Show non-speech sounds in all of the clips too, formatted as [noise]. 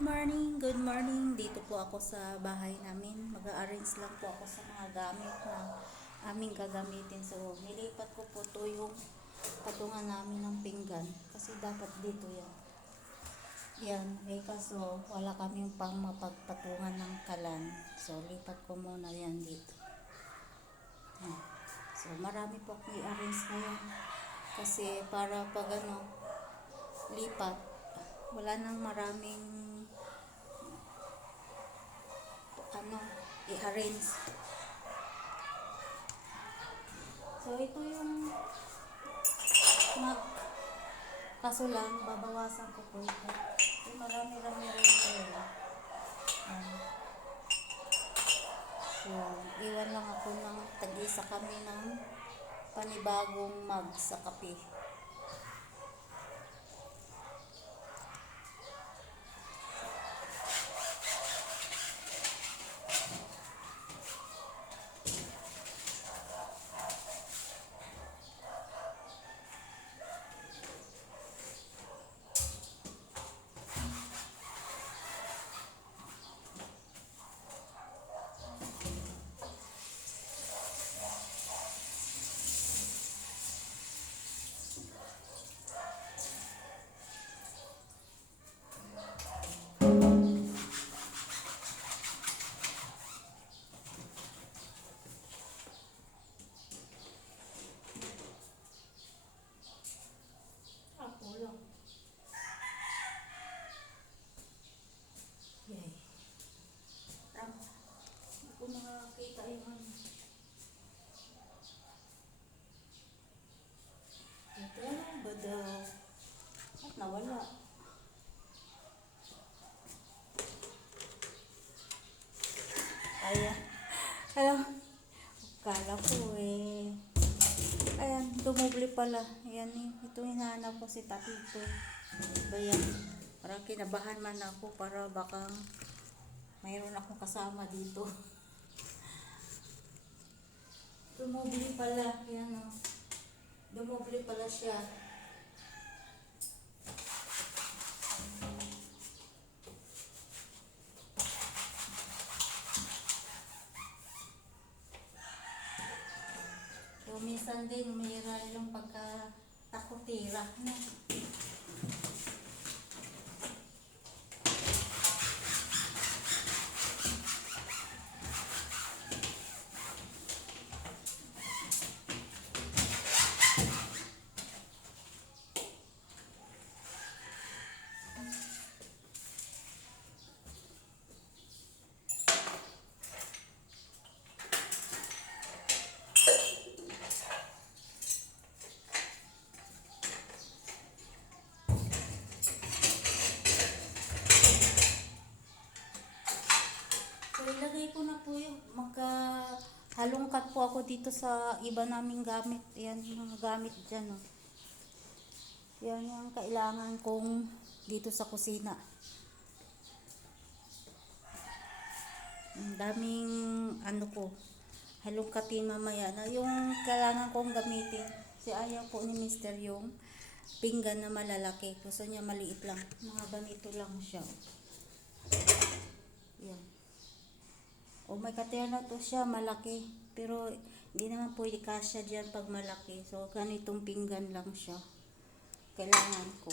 Morning, good morning. Dito po ako sa bahay namin. Mag-arrange lang po ako sa mga gamit na aming gagamitin. So, nilipat ko po to yung patungan namin ng pinggan. Kasi dapat dito yan. Yan. Eh, kaso wala kaming pang mapagpatungan ng kalan. So, lipat ko muna yan dito. So, marami po akong i-arrange ngayon. Kasi para pag ano, lipat, wala nang maraming ano, i-arrange. So, ito yung mag kaso lang, babawasan ko po ito. Kasi marami-rami rin eh. Ayan. So, iwan lang ako ng tag-isa kami ng panibagong mag sa kape. Ako lang. Yay. Tama. Hindi ko nakakita yung ano. Ito ba daw? Nawala. Ayan. Alam, kala ko eh. Ayan, dumubli pala. Ayan, eh. ito hinahanap ko si Tatito. Ba yan? Parang kinabahan man ako para baka mayroon akong kasama dito. [laughs] Dumubli pala. Ayan o. Dumubli pala siya. Minsan din, mayroon yung pagka takotira. No? So, ilagay ko na po yung magka halongkat po ako dito sa iba naming gamit. Yan yung gamit dyan. Oh. Yan yung kailangan kong dito sa kusina. Ang daming ano ko halongkatin mamaya na yung kailangan kong gamitin. Si ayaw po ni Mister yung pinggan na malalaki. Gusto niya maliit lang. Mga ganito lang siya. Yan. O may katerna to siya, malaki. Pero hindi naman pwede kasya dyan pag malaki. So, ganitong pinggan lang siya. Kailangan ko.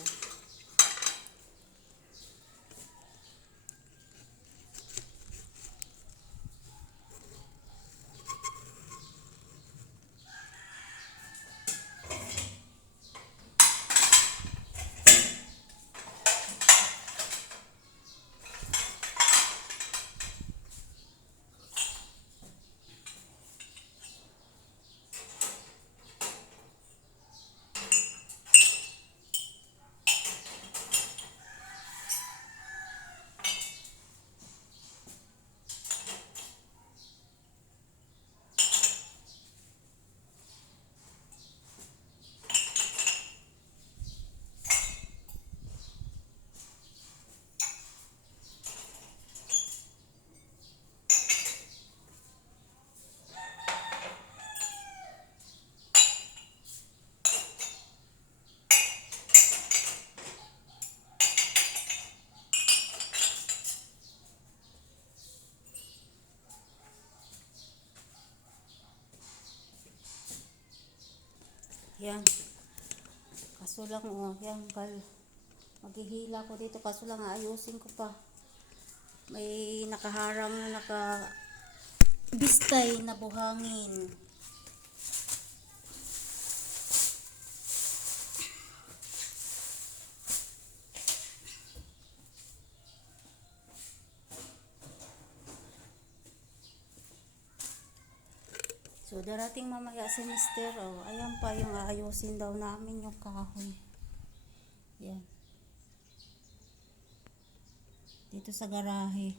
Yan. Kaso lang, oh, yan, gal. Maghihila ko dito, kaso lang, ayusin ko pa. May nakaharang na naka bistay na buhangin. So, darating mamaya si Mister, oh, ayan pa yung aayusin daw namin yung kahoy. Yan. Dito sa garahe.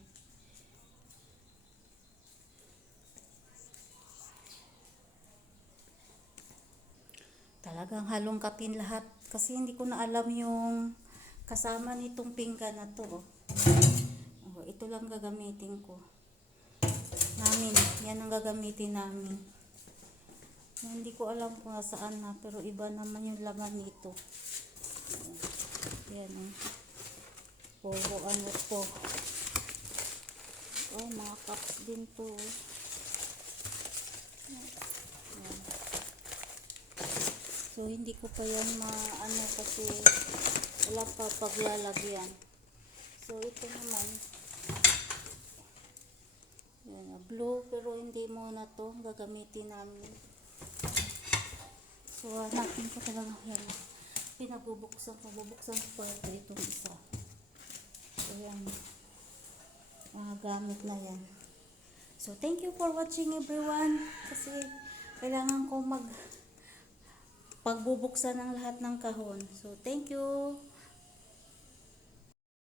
Talagang halong kapin lahat. Kasi hindi ko na alam yung kasama nitong pinggan na to. Oh. Oh, ito lang gagamitin ko. Namin. Yan ang gagamitin namin. Hindi ko alam kung saan na, pero iba naman yung laman nito. Yan o. Puro ano to. Oh, mga cups din to. Yan. So, hindi ko pa yan maano kasi wala pa paglalagyan. So, ito naman. Yan, ah, blue, pero hindi muna to. Gagamitin namin. So, hanapin ko talaga yan. Pinagbubuksan ko, bubuksan ko pa itong isa. So, yan. Mga gamit na yan. So, thank you for watching everyone. Kasi, kailangan ko mag pagbubuksan ng lahat ng kahon. So, thank you.